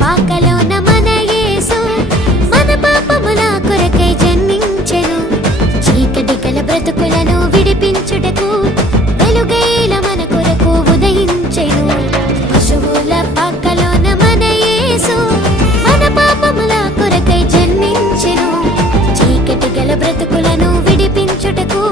పాకలోన మన యేసు మన పాపముల కొరకై జన్మించెను. చీకటి గల బ్రతుకులను విడిపించుటకు వెలుగైల మన కొరకు ఉదయించెను. పశువుల పాకలోన మన యేసు మన పాపముల కొరకై జన్మించెను. చీకటి గల బ్రతుకులను విడిపించుటకు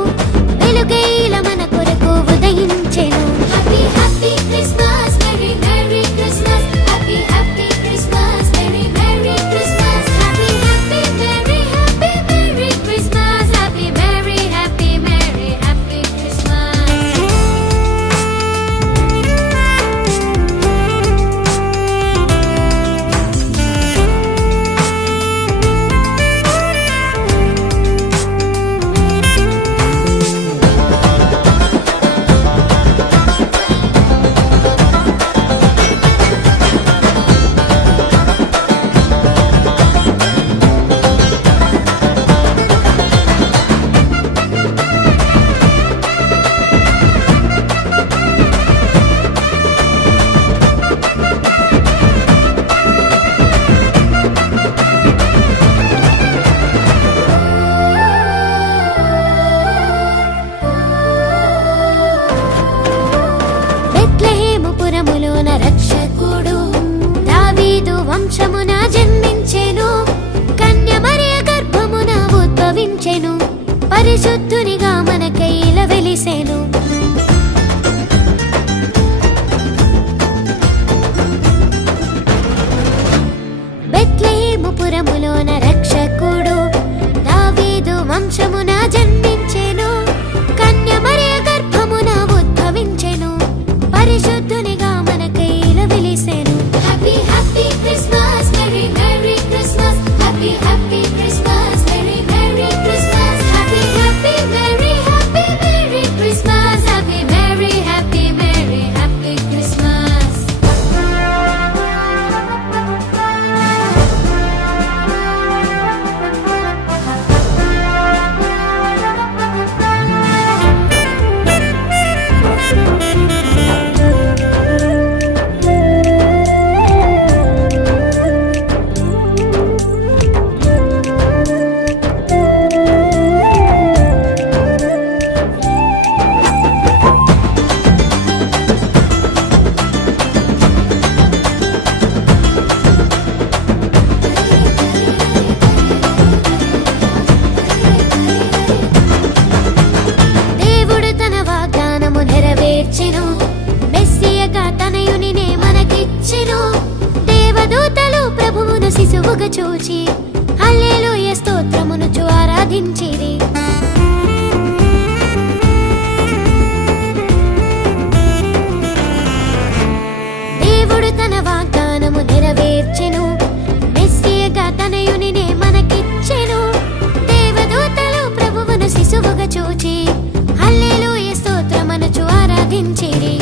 వెలుగైల మన కొరకు ఉదయించెను. Happy happy Christmas, merry merry Christmas, happy happy Christmas, merry merry Christmas, happy happy merry happy merry Christmas, happy merry happy merry happy Christmas. బెత్లెహేముపురములోన రక్షకుడు దావీదు వంశమున జన్మించెను. కన్య మరియ గర్భమున ఉద్భవించెను. పరిశుద్ధునిగా మనకై ఇలా వెలిసెను. బెత్లెహేముపురములోన రక్షకుడు దావీదు వంశమున జన్మించెను. కన్య మరియ గర్భమున ఉద్భవించెను. పరిశుద్ధునిగా మనకై ఇలా వెలిసెను. Happy happy Christmas, merry merry Christmas, happy happy Christmas, merry merry Christmas, happy happy merry happy merry Christmas, happy merry happy merry happy Christmas. దేవుడు తన వాగ్దానము నెరవేర్చెను. మెస్సియగా తనయునినే మనకిచ్చెను. దేవదూతలు ప్రభువును శిశువుగా చూచి హల్లెలూయా స్తోత్రమునుచు ఆరాధించిరి. దేవుడు తన వాగ్దానము నెరవేర్చెను. మెస్సియగా తనయునినే మనకిచ్చెను. దేవదూతలు ప్రభువును శిశువుగా చూచి హల్లెలూయా స్తోత్రమునుచు ఆరాధించిరి.